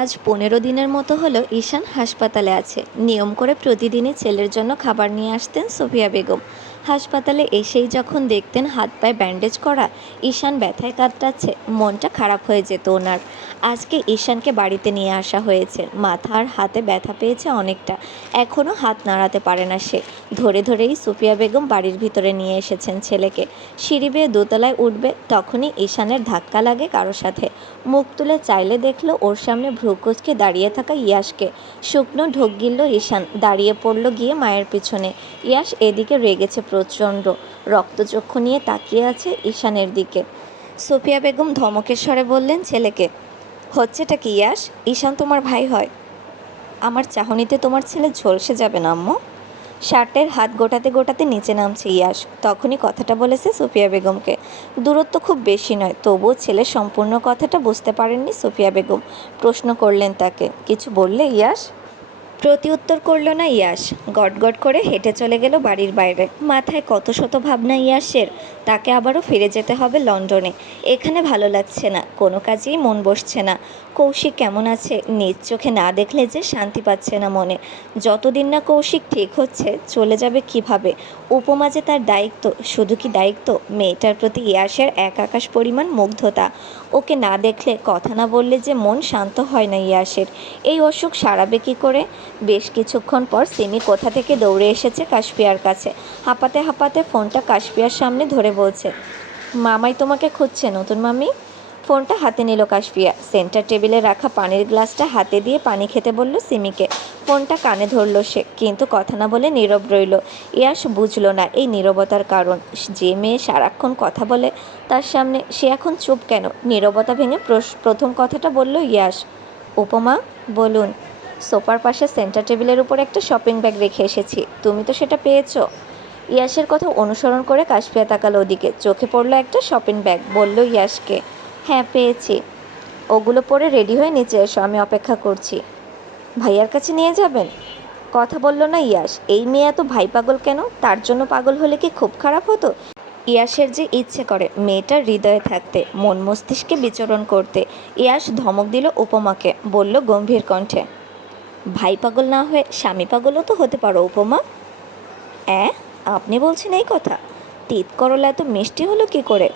আজ 15 দিনের মতো হলো ঈশান হাসপাতালে আছে। নিয়ম করে প্রতিদিনই ছেলের জন্য খাবার নিয়ে আসতেন সুফিয়া বেগম। হাসপাতালে এসেই যখন দেখতেন হাত পায়ে ব্যান্ডেজ করা, ঈশান ব্যথায় কাতরাচ্ছে, মনটা খারাপ হয়ে যেত ওনার। আজকে ঈশানকে বাড়িতে নিয়ে আসা হয়েছে। মাথা আর হাতে ব্যথা পেয়েছে অনেকটা, এখনও হাত নাড়াতে পারে না সে। ধরে ধরেই সুফিয়া বেগম বাড়ির ভিতরে নিয়ে এসেছেন ছেলেকে। সিঁড়ি বেয়ে দোতলায় উঠবে, তখনই ঈশানের ধাক্কা লাগে কারো সাথে। মুখ তুলে চাইলে দেখলো ওর সামনে ভ্রুকুচকে দাঁড়িয়ে থাকা ইয়াসকে। শুকনো ঢোক গিলল ঈশান, দাঁড়িয়ে পড়ল গিয়ে মায়ের পিছনে। ইয়াস এদিকে রেগেছে প্রচণ্ড, রক্তচক্ষু নিয়ে তাকিয়ে আছে ঈশানের দিকে। সুফিয়া বেগম ধমকের স্বরে বললেন ছেলেকে, হচ্ছেটা কি ইয়াস? ঈশান তোমার ভাই হয়। আমার চাহনিতে তোমার ছেলে ঝলসে যাবে না আম্মু। শার্টের হাত গোটাতে গোটাতে নিচে নামছে ইয়াস। তখনই কথাটা বলেছে সুফিয়া বেগমকে। দূরত্ব খুব বেশি নয়, তবুও ছেলে সম্পূর্ণ কথাটা বুঝতে পারেননি সুফিয়া বেগম। প্রশ্ন করলেন তাকে, কিছু বললে ইয়াস? প্রতিউত্তর করল না ইয়াস। গটগট করে হেঁটে চলে গেল বাড়ির বাইরে। মাথায় কত শত ভাবনা ইয়াসের। তাকে আবারও ফিরে যেতে হবে লন্ডনে। এখানে ভালো লাগছে না, কোনো কাজেই মন বসছে না। কৌশিক কেমন আছে নিজ চোখে না দেখলে যে শান্তি পাচ্ছে না মনে। যতদিন না কৌশিক ঠিক হচ্ছে, চলে যাবে কিভাবে? উপমা যে তার দায়িত্ব, শুধু কি দায়িত্ব, মেয়েটার প্রতি ইয়াসের এক আকাশ পরিমাণ মুগ্ধতা। ওকে না দেখলে, কথা না বললে যে মন শান্ত হয় না ইয়াসের। এই অসুখ সারাবে কী করে? বেশ কিছুক্ষণ পর সিমি কোথা থেকে দৌড়ে এসেছে কাশপিয়ার কাছে। হাঁপাতে হাঁপাতে ফোনটা কাশপিয়ার সামনে ধরে বলছে, মামাই তোমাকে খুঁজছে নতুন মামি। ফোনটা হাতে নিল কাশপিয়া। সেন্টার টেবিলে রাখা পানির গ্লাসটা হাতে দিয়ে পানি খেতে বলল সিমিকে। ফোনটা কানে ধরল সে, কিন্তু কথা না বলে নীরব রইল। ইয়াস বুঝল না এই নীরবতার কারণ। যে মেয়ে সারাক্ষণ কথা বলে তার সামনে, সে এখন চুপ কেন? নীরবতা ভেঙে প্রথম কথাটা বলল ইয়াস, উপমা বলুন। সোফার পাশে সেন্টার টেবিলের উপর একটা শপিং ব্যাগ রেখে এসেছি, তুমি তো সেটা পেয়েছো? ইয়াসের কথা অনুসরণ করে কাশপিয়া তাকালো ওদিকে। চোখে পড়লো একটা শপিং ব্যাগ। বলল ইয়াসকে, হ্যাঁ পেয়েছি। ওগুলো পরে রেডি হয়ে নিচে এসো, আমি অপেক্ষা করছি। ভাইয়ার কাছে নিয়ে যাবেন? কথা বলল না ইয়াস। এই মেয়ে এত ভাই পাগল কেন? তার জন্য পাগল হলে কি খুব খারাপ হতো? ইয়াসের যে ইচ্ছে করে মেয়েটার হৃদয়ে থাকতে, মন মস্তিষ্কে বিচরণ করতে। ইয়াস ধমক দিল উপমাকে, বলল গম্ভীর কণ্ঠে, ভাই পাগল না হয়ে স্বামী পাগলও তো হতে পারো উপমা। আপনি বলছেন এই কথা? তিত করলা এত মিষ্টি হলো কি করে?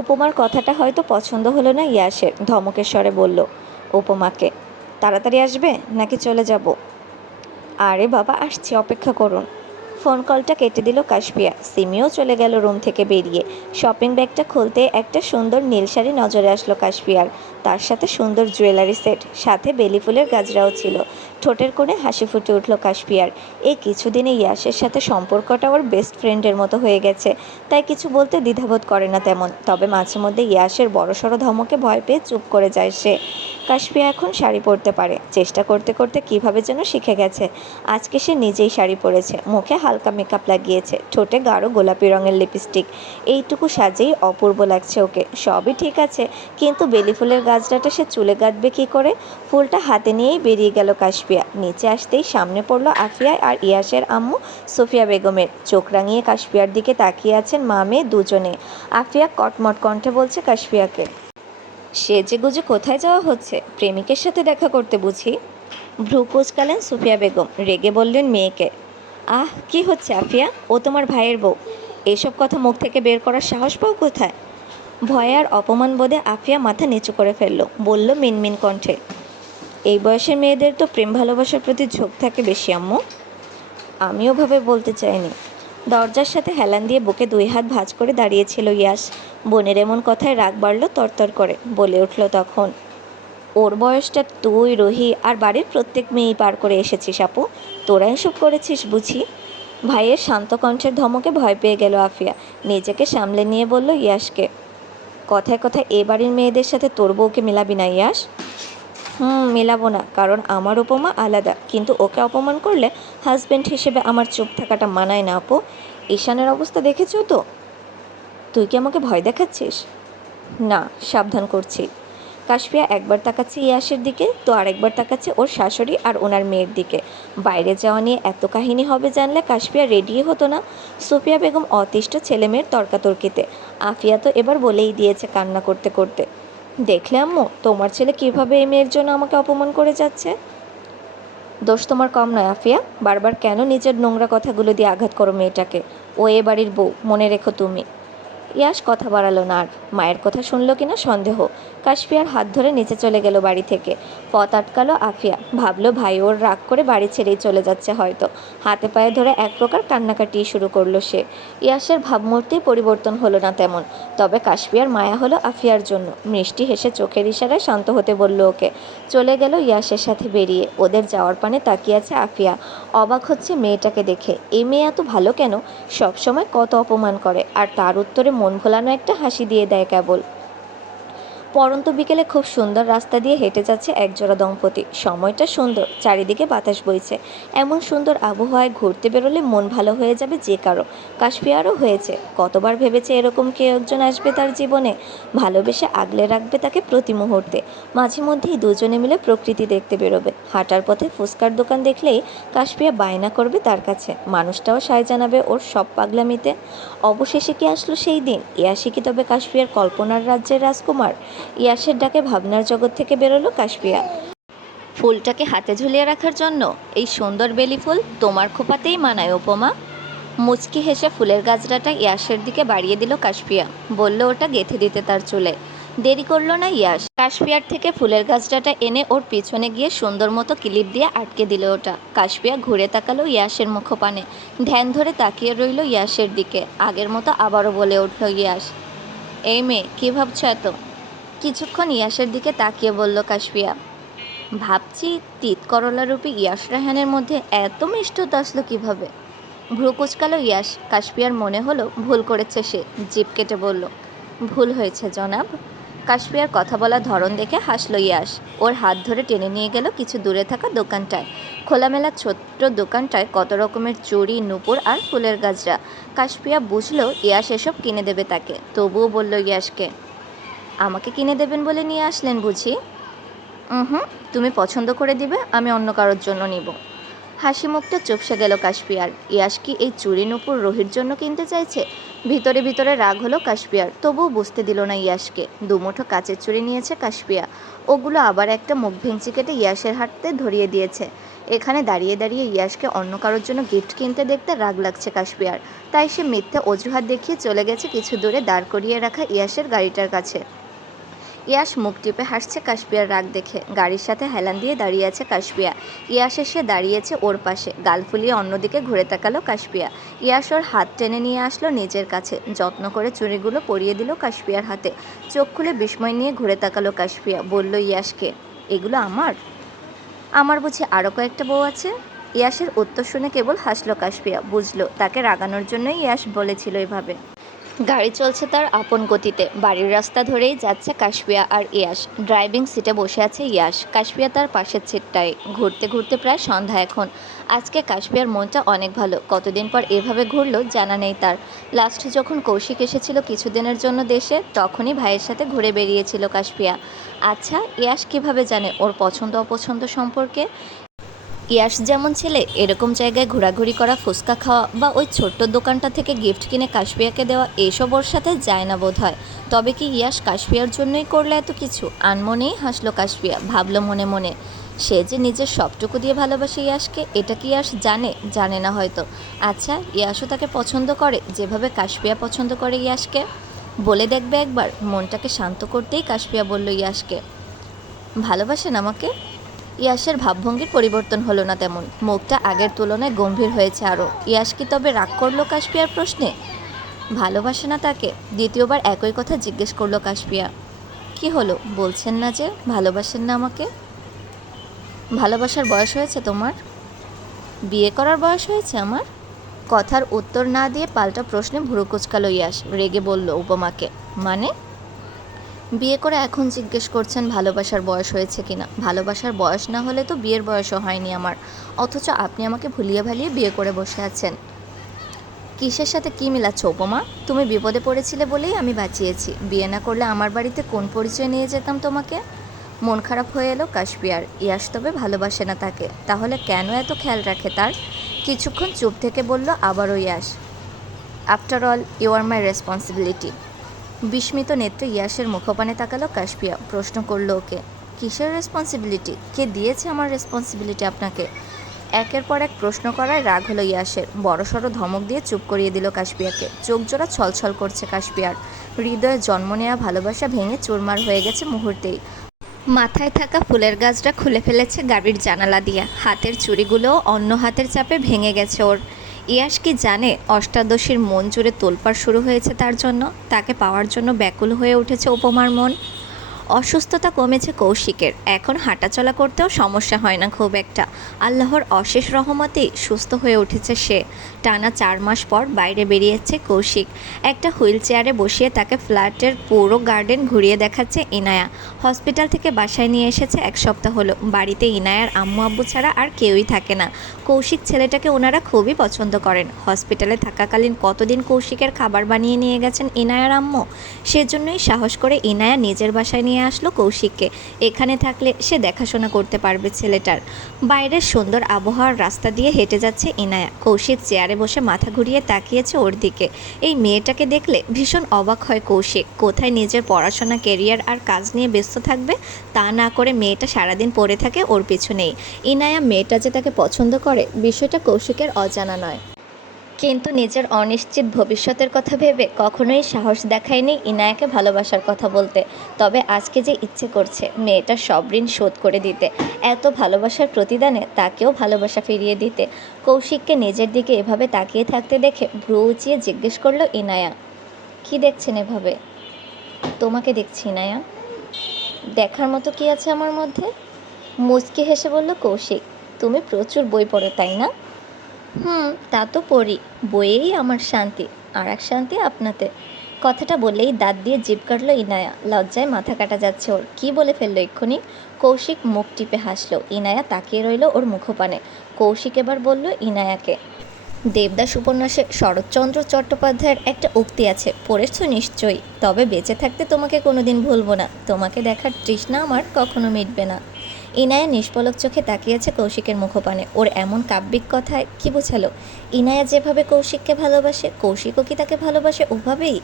উপমার কথাটা হয়তো পছন্দ হলো না ইয়াসের, ধমকের স্বরে বলল উপমাকে, তাড়াতাড়ি আসবে নাকি চলে যাব? আরে বাবা আসছি, অপেক্ষা করুন। ফোন কলটা কেটে দিল কাশপিয়া। সিমিও চলে গেল রুম থেকে বেরিয়ে। শপিং ব্যাগটা খুলতে একটা সুন্দর নীল শাড়ি নজরে আসলো কাশপিয়ার। তার সাথে সুন্দর জুয়েলারি সেট, সাথে বেলি ফুলের গাজরাও ছিল। ঠোঁটের কোণে হাসি ফুটে উঠল কাশপিয়ার। এই কিছুদিনে ইয়াসের সাথে সম্পর্কটা ওর বেস্ট ফ্রেন্ডের মতো হয়ে গেছে, তাই কিছু বলতে দ্বিধাবোধ করে না তেমন। তবে মাঝে মধ্যে ইয়াসের বড়সড় ধমকে ভয় পেয়ে চুপ করে যায় সে। কাশপিয়া এখন শাড়ি পরতে পারে, চেষ্টা করতে করতে কীভাবে যেন শিখে গেছে। আজকে সে নিজেই শাড়ি পরেছে, মুখে হালকা মেকআপ লাগিয়েছে, ঠোঁটে গাঢ় গোলাপি রঙের লিপস্টিক। এইটুকু সাজেই অপূর্ব লাগছে ওকে। সবই ঠিক আছে, কিন্তু বেলি ফুলের গাজরাটা সে চুলে গাঁথবে কী করে? ফুলটা হাতে নিয়েই বেরিয়ে গেল কাশপিয়া। নিচে আসতেই সামনে পড়ল আফিয়া আর ইয়াসের আম্মু সুফিয়া বেগমের। চোখ রাঙিয়ে কাশপিয়ার দিকে তাকিয়ে আছেন মা মেয়ে দুজনে। আফিয়া কটমট কণ্ঠে বলছে কাশপিয়াকে, সেজে গুজে কোথায় যাওয়া হচ্ছে? প্রেমিকের সাথে দেখা করতে বুঝি? ভ্রু কুঁচকালেন সুফিয়া বেগম, রেগে বললেন মেয়েকে, কি হচ্ছে আফিয়া? ও তোমার ভাইয়ের বউ, এসব কথা মুখ থেকে বের করার সাহস পাও কোথায়? ভয় আর অপমান বোধে আফিয়া মাথা নিচু করে ফেলল, বলল মিনমিন কণ্ঠে, এই বয়সের মেয়েদের তো প্রেম ভালোবাসার প্রতি ঝোঁক থাকে বেশি আম্মু। আমিও ভাবে বলতে চাইনি। দরজার সাথে হেলান দিয়ে বুকে 2 হাত ভাঁজ করে দাঁড়িয়েছিল ইয়াস। বোনের এমন কথায় রাগ বাড়ল তরতর করে। বলে উঠল তখন, ওর বয়সটা তুই, রুহি আর বাড়ির প্রত্যেক মেয়েই পার করে এসেছিস আপু, তোরা এসব করেছিস বুঝি? ভাইয়ের শান্ত কণ্ঠের ধমকে ভয় পেয়ে গেল আফিয়া। নিজেকে সামলে নিয়ে বলল ইয়াসকে, কথায় কথায় এ বাড়ির মেয়েদের সাথে তোর বউকে মেলাবি না ইয়াস। মেলাবো না, কারণ আমার উপমা আলাদা, কিন্তু ওকে অপমান করলে হাজব্যান্ড হিসেবে আমার চুপ থাকাটা মানায় না আপু। ঈশানের অবস্থা দেখেছো তো? তুই কি আমাকে ভয় দেখাচ্ছিস? না, সাবধান করছি। কাশপিয়া একবার তাকাচ্ছে ইয়াসের দিকে, তো আরেকবার তাকাচ্ছে ওর শাশুড়ি আর ওনার মেয়ের দিকে। বাইরে যাওয়া নিয়ে এত কাহিনী হবে জানলে কাশপিয়া রেডি হতো না। সুফিয়া বেগম অতিষ্ঠ ছেলেমেয়ের তর্কাতর্কিতে। আফিয়া তো এবার বলেই দিয়েছে কান্না করতে করতে, দেখলে আম্মু, তোমার ছেলে কিভাবে এই মেয়ের জন্য আমাকে অপমান করে যাচ্ছে। দোষ তোমার কম নয় আফিয়া, বারবার কেন নিজের নোংরা কথাগুলো দিয়ে আঘাত করো মেয়েটাকে। ও এ বাড়ির বউ, মনে রেখো তুমি। ইয়াশ কথা বাড়ালো না আর। মায়ের কথা শুনলো কিনা সন্দেহ। কাশফিয়ার হাত ধরে নিচে চলে গেল বাড়ি থেকে। পথ আটকালো আফিয়া, ভাবলো ভাই ওর রাগ করে বাড়ি ছেড়েই চলে যাচ্ছে হয়তো। হাতে পায়ে ধরে এক প্রকার কান্নাকাটি শুরু করলো সে। ইয়াশের ভাবমূর্তি পরিবর্তন হলো না তেমন, তবে কাশফিয়ার মায়া হলো আফিয়ার জন্য। মিষ্টি হেসে চোখের ইশারায় শান্ত হতে বলল ওকে। চলে গেল ইয়াশের সাথে বেরিয়ে। ওদের যাওয়ার পানে তাকিয়ে আছে আফিয়া। অবাক হচ্ছে মেয়েটাকে দেখে, এই মেয়ে এত ভালো কেন? সবসময় কত অপমান করে, আর তার উত্তরে মন ভোলানো একটা হাসি দিয়ে দেয় কেবল। পরন্ত বিকেলে খুব সুন্দর রাস্তা দিয়ে হেঁটে যাচ্ছে একজোড়া দম্পতি। সময়টা সুন্দর, চারিদিকে বাতাস বইছে। এমন সুন্দর আবহাওয়ায় ঘুরতে বেরোলে মন ভালো হয়ে যাবে যে কারো। কাশফিয়ারও হয়েছে। কতবার ভেবেছে এরকম কেউ একজন আসবে তার জীবনে, ভালোবেসে আগলে রাখবে তাকে প্রতি মুহূর্তে। মাঝে মধ্যেই দুজনে মিলে প্রকৃতি দেখতে বেরোবে। হাঁটার পথে ফুচকার দোকান দেখলেই কাশফিয়া বায়না করবে তার কাছে। মানুষটাও সায় জানাবে ওর সব পাগলামিতে। অবশেষে কি আসলো সেই দিন? ইয়াসি কি তবে কাশফিয়ার কল্পনার রাজ্যের রাজকুমার? ইয়াসের ডাকে ভাবনার জগৎ থেকে বেরোলো কাশফিয়া। ফুলটাকে হাতে ঝুলিয়ে রাখার জন্য এই সুন্দর বেলি ফুল তোমার খোপাতেই মানায় উপমা। মুচকি হেসে ফুলের গাছড়াটা ইয়াসের দিকে বাড়িয়ে দিল কাশফিয়া। বলল ওটা গেঁথে দিতে তার চুলে। দেরি করলো না ইয়াস, কাশফিয়ার থেকে ফুলের গাছটাটা এনে ওর পিছনে গিয়ে সুন্দর মতো ক্লিপ দিয়ে আটকে দিল ওটা। কাশফিয়া ঘুরে তাকালো ইয়াসের মুখপানে। ধ্যান ধরে তাকিয়ে রইল ইয়াসের দিকে। আগের মতো আবারও বলে উঠল ইয়াস, এই মেয়ে কী ভাবছো এত? কিছুক্ষণ ইয়াসের দিকে তাকিয়ে বলল কাশফিয়া, ভাবছি তিত করলারূপী ইয়াস রায়হানের মধ্যে এত মিষ্টতা আসলো কীভাবে। ভ্রু কুচকালো ইয়াস। কাশফিয়ার মনে হলো ভুল করেছে সে। জিভ কেটে বলল, ভুল হয়েছে জনাব। কাশফিয়ার কথা বলার ধরন দেখে হাসলো ইয়াস। ওর হাত ধরে টেনে নিয়ে গেল কিছু দূরে থাকা দোকানটায়। খোলামেলা ছোট্ট দোকানটায় কত রকমের চুড়ি, নূপুর আর ফুলের গাছরা। কাশফিয়া বুঝলো ইয়াস এসব কিনে দেবে তাকে, তবুও বলল ইয়াসকে, আমাকে কিনে দেবেন বলে নিয়ে আসলেন বুঝি? হুম, তুমি পছন্দ করে দিবে, আমি অন্য কারোর জন্য নিব। হাসি মুখটা চুপসে গেল কাশফিয়ার। ইয়াস কি এই চুড়ি নূপুর রোহির জন্য কিনতে চাইছে? ভিতরে ভিতরে রাগ হলো কাশফিয়ার, তবুও বুঝতে দিল না ইয়াসকে। দুমুঠো কাচের চুড়ি নিয়েছে কাশফিয়া। ওগুলো আবার একটা মুখ ভেঙচি কেটে ইয়াসের হাতে ধরিয়ে দিয়েছে। এখানে দাঁড়িয়ে দাঁড়িয়ে ইয়াসকে অন্য কারোর জন্য গিফট কিনতে দেখতে রাগ লাগছে কাশফিয়ার। তাই সে মিথ্যে অজুহাত দেখিয়ে চলে গেছে কিছু দূরে দাঁড় করিয়ে রাখা ইয়াসের গাড়িটার কাছে। ইয়াস মুখ টিপে হাসছে কাশফিয়ার রাগ দেখে। গাড়ির সাথে হেলান দিয়ে দাঁড়িয়ে আছে কাশফিয়া। ইয়াস এসে দাঁড়িয়েছে ওর পাশে। গাল ফুলিয়ে অন্যদিকে ঘুরে তাকালো কাশফিয়া। ইয়াস ওর হাত টেনে নিয়ে আসলো নিজের কাছে। যত্ন করে চুড়িগুলো পরিয়ে দিল কাশফিয়ার হাতে। চোখ খুলে বিস্ময় নিয়ে ঘুরে তাকালো কাশফিয়া। বলল ইয়াসকে, এগুলো আমার? আমার বুঝি আরও কয়েকটা বউ আছে? ইয়াসের উত্তর শুনে কেবল হাসলো কাশফিয়া। বুঝলো তাকে রাগানোর জন্যই ইয়াস বলেছিল এভাবে। গাড়ি চলছে তার আপন গতিতে। বাড়ির রাস্তা ধরেই যাচ্ছে কাশফিয়া আর ইয়াস। ড্রাইভিং সিটে বসে আছে ইয়াস, কাশফিয়া তার পাশের সিটটায়। ঘুরতে ঘুরতে প্রায় সন্ধ্যা এখন। আজকে কাশফিয়ার মনটা অনেক ভালো। কতদিন পর এভাবে ঘুরলো জানা নেই তার। লাস্ট যখন কৌশিক এসেছিল কিছুদিনের জন্য দেশে, তখনই ভাইয়ের সাথে ঘুরে বেরিয়েছিল কাশফিয়া। আচ্ছা, ইয়াস কিভাবে জানে ওর পছন্দ অপছন্দ সম্পর্কে? ইয়াস যেমন ছেলে, এরকম জায়গায় ঘোরাঘুরি করা, ফুচকা খাওয়া বা ওই ছোট্ট দোকানটা থেকে গিফট কিনে কাশফিয়াকে দেওয়া, এইসব ওর সাথে যায় না বোধ হয়। তবে কি ইয়াস কাশফিয়ার জন্যই করলো এত কিছু? আনমনেই হাসলো কাশফিয়া। ভাবলো মনে মনে, সে যে নিজের সবটুকু দিয়ে ভালোবাসে ইয়াসকে, এটা কি ইয়াস জানে? জানে না হয়তো। আচ্ছা, ইয়াসও তাকে পছন্দ করে যেভাবে কাশফিয়া পছন্দ করে ইয়াসকে? বলে দেখবে একবার। মনটাকে শান্ত করতেই কাশফিয়া বলল ইয়াসকে, ভালোবাসেন আমাকে? ইয়াসের ভাবভঙ্গির পরিবর্তন হলো না তেমন। মুখটা আগের তুলনায় গম্ভীর হয়েছে আরও। ইয়াস কি তবে রাগ করলো কাশফিয়ার প্রশ্নে? ভালোবাসে না তাকে? দ্বিতীয়বার একই কথা জিজ্ঞেস করলো কাশফিয়া। কি হলো, বলছেন না যে ভালোবাসেন না আমাকে? ভালোবাসার বয়স হয়েছে তোমার? বিয়ে করার বয়স হয়েছে আমার? কথার উত্তর না দিয়ে পাল্টা প্রশ্নে ভুরু কুচকালো ইয়াস। রেগে বলল উপমাকে, মানে? বিয়ে করে এখন জিজ্ঞেস করছেন ভালোবাসার বয়স হয়েছে কিনা? ভালোবাসার বয়স না হলে তো বিয়ের বয়সও হয়নি আমার, অথচ আপনি আমাকে ভুলিয়ে ভালিয়ে বিয়ে করে বসে আছেন। কিসের সাথে কি মিলাচ্ছ উপমা? তুমি বিপদে পড়েছিলে বলেই আমি বাঁচিয়েছি। বিয়ে না করলে আমার বাড়িতে কোন পরিচয় নিয়ে যেতাম তোমাকে? মন খারাপ হয়ে এলো কাশফিয়ার। ইয়াস তবে ভালোবাসে না তাকে, তাহলে কেন এত খেয়াল রাখে তার? কিছুক্ষণ চুপ থেকে বলল আবারও Yash, after all you are my responsibility. বিস্মিত নেত্রে ইয়াসের মুখপানে তাকালো কাশপিয়া। প্রশ্ন করলো ওকে, কিসের রেসপন্সিবিলিটি? কে দিয়েছে আমার রেসপন্সিবিলিটি আপনাকে? একের পর এক প্রশ্ন করায় রাগ হলো ইয়াসের। বড়সড় ধমক দিয়ে চুপ করিয়ে দিল কাশপিয়াকে। চোখ জোড়া ছলছল করছে কাশপিয়ার। হৃদয়ে জন্ম নেওয়া ভালোবাসা ভেঙে চুরমার হয়ে গেছে মুহূর্তেই। মাথায় থাকা ফুলের গাছটা খুলে ফেলেছে গাড়ির জানালা দিয়ে। হাতের চুড়িগুলোও অন্য হাতের চাপে ভেঙে গেছে ওর। ইয়াস কি জানে অষ্টাদশীর মন জুড়ে তোলপাড় শুরু হয়েছে তার জন্য? তাকে পাওয়ার জন্য ব্যাকুল হয়ে উঠেছে উপমার মন। অসুস্থতা কমেছে কৌশিকের, এখন হাঁটাচলা করতেও সমস্যা হয় না খুব একটা। আল্লাহর অশেষ রহমতেই সুস্থ হয়ে উঠেছে সে। টানা 4 মাস পর বাইরে বেরিয়েছে কৌশিক। একটা হুইল চেয়ারে বসিয়ে তাকে ফ্ল্যাটের পুরো গার্ডেন ঘুরিয়ে দেখাচ্ছে ইনায়া। হসপিটাল থেকে বাসায় নিয়ে এসেছে 1 সপ্তাহ হলো। বাড়িতে ইনায়ার আম্মু আব্বু ছাড়া আর কেউই থাকে না। কৌশিক ছেলেটাকে ওনারা খুবই পছন্দ করেন। হসপিটালে থাকাকালীন কতদিন কৌশিকের খাবার বানিয়ে নিয়ে গেছেন ইনায়ার আম্মু। সেজন্যই সাহস করে ইনায়া নিজের বাসায় নিয়ে আসলো কৌশিককে। এখানে থাকলে সে দেখাশোনা করতে পারবে ছেলেটার। বাইরের সুন্দর আবহাওয়ার রাস্তা দিয়ে হেঁটে যাচ্ছে ইনায়া। কৌশিক চেয়ারে বসে মাথা ঘুরিয়ে তাকিয়েছে ওর দিকে। এই মেয়েটাকে দেখলে ভীষণ অবাক হয় কৌশিক। কোথায় নিজের পড়াশোনা, কেরিয়ার আর কাজ নিয়ে ব্যস্ত থাকবে, তা না করে মেয়েটা সারাদিন পড়ে থাকে ওর পিছনেই। ইনায়া মেয়েটা যে তাকে পছন্দ করে বিষয়টা কৌশিকের অজানা নয়। কিন্তু নিজের অনিশ্চিত ভবিষ্যতের কথা ভেবে কখনোই সাহস দেখায়নি ইনায়াকে ভালোবাসার কথা বলতে। তবে আজকে যে ইচ্ছে করছে মেয়েটার সব ঋণ শোধ করে দিতে, এত ভালোবাসার প্রতিদানে তাকেও ভালোবাসা ফিরিয়ে দিতে। কৌশিককে নিজের দিকে এভাবে তাকিয়ে থাকতে দেখে ভ্রু উঁচিয়ে জিজ্ঞেস করলো ইনায়া, কি দেখছেন এভাবে? তোমাকে দেখছি ইনায়া। দেখার মতো কি আছে আমার মধ্যে? মুচকি হেসে বলল কৌশিক, তুমি প্রচুর বই পড়ো তাই না? তা তো পড়ি। বইয়েই আমার শান্তি, আর এক শান্তি আপনাতে। কথাটা বললেই দাঁত দিয়ে জিভ কাটল ইনায়া। লজ্জায় মাথা কাটা যাচ্ছে ওর। কি বলে ফেললো এক্ষুনি? কৌশিক মুখ টিপে হাসলো। ইনায়া তাকিয়ে রইল ওর মুখপানে। কৌশিক এবার বলল ইনায়াকে, দেবদাস উপন্যাসে শরৎচন্দ্র চট্টোপাধ্যায়ের একটা উক্তি আছে, পড়েছ নিশ্চয়ই। তবে বেঁচে থাকতে তোমাকে কোনোদিন ভুলবো না, তোমাকে দেখার তৃষ্ণা আমার কখনো মিটবে না। ইনায়া নিষ্পলক চোখে তাকিয়েছে কৌশিকের মুখপানে। ওর এমন কাব্যিক কথায় কি বোঝালো? ইনায়া যেভাবে কৌশিককে ভালোবাসে, কৌশিকও কি তাকে ভালোবাসে ওভাবেই?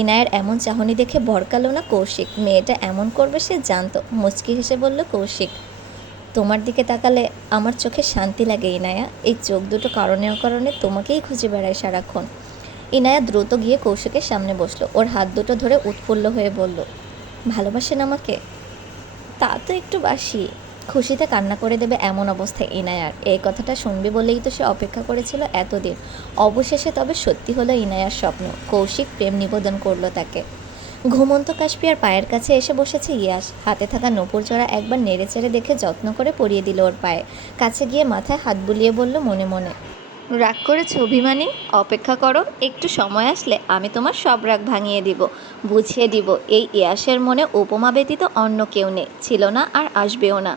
ইনায়ার এমন চাহনি দেখে ভড়কালো না কৌশিক। মেয়েটা এমন করবে সে জানতো। মুচকি হেসে বলল কৌশিক, তোমার দিকে তাকালে আমার চোখে শান্তি লাগে ইনায়া। এই চোখ দুটো কারণে অকারণে তোমাকেই খুঁজে বেড়ায় সারাক্ষণ। ইনায়া দ্রুত গিয়ে কৌশিকের সামনে বসলো। ওর হাত দুটো ধরে উৎফুল্ল হয়ে বলল, ভালোবাসেন আমাকে? তা তো একটু বাসি। খুশিতে কান্না করে দেবে এমন অবস্থায় ইনায়ার। এই কথাটা শুনবে বলেই তো সে অপেক্ষা করেছিল এতদিন। অবশেষে তবে সত্যি হলো ইনায়ার স্বপ্ন। কৌশিক প্রেম নিবেদন করলো তাকে। ঘুমন্ত কাশপিয়ার পায়ের কাছে এসে বসেছে ইয়াস। হাতে থাকা নূপুর জোড়া একবার নেড়েচেড়ে দেখে যত্ন করে পরিয়ে দিল ওর পায়ে। কাছে গিয়ে মাথায় হাত বুলিয়ে বলল মনে মনে, রাগ করেছো অভিমানী? অপেক্ষা করো, একটু সময় আসলে আমি তোমার সব রাগ ভাঙিয়ে দিব, বুঝিয়ে দিব এই ইয়াসের মনে উপমা ব্যতীত অন্য কেউ নেই, ছিল না আর আসবেও না।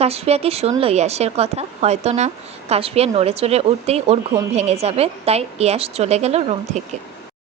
কাশপিয়া কি শুনলো ইয়াসের কথা? হয়তো না। কাশপিয়া নড়ে চড়ে উঠতেই ওর ঘুম ভেঙে যাবে, তাই ইয়াস চলে গেল রুম থেকে।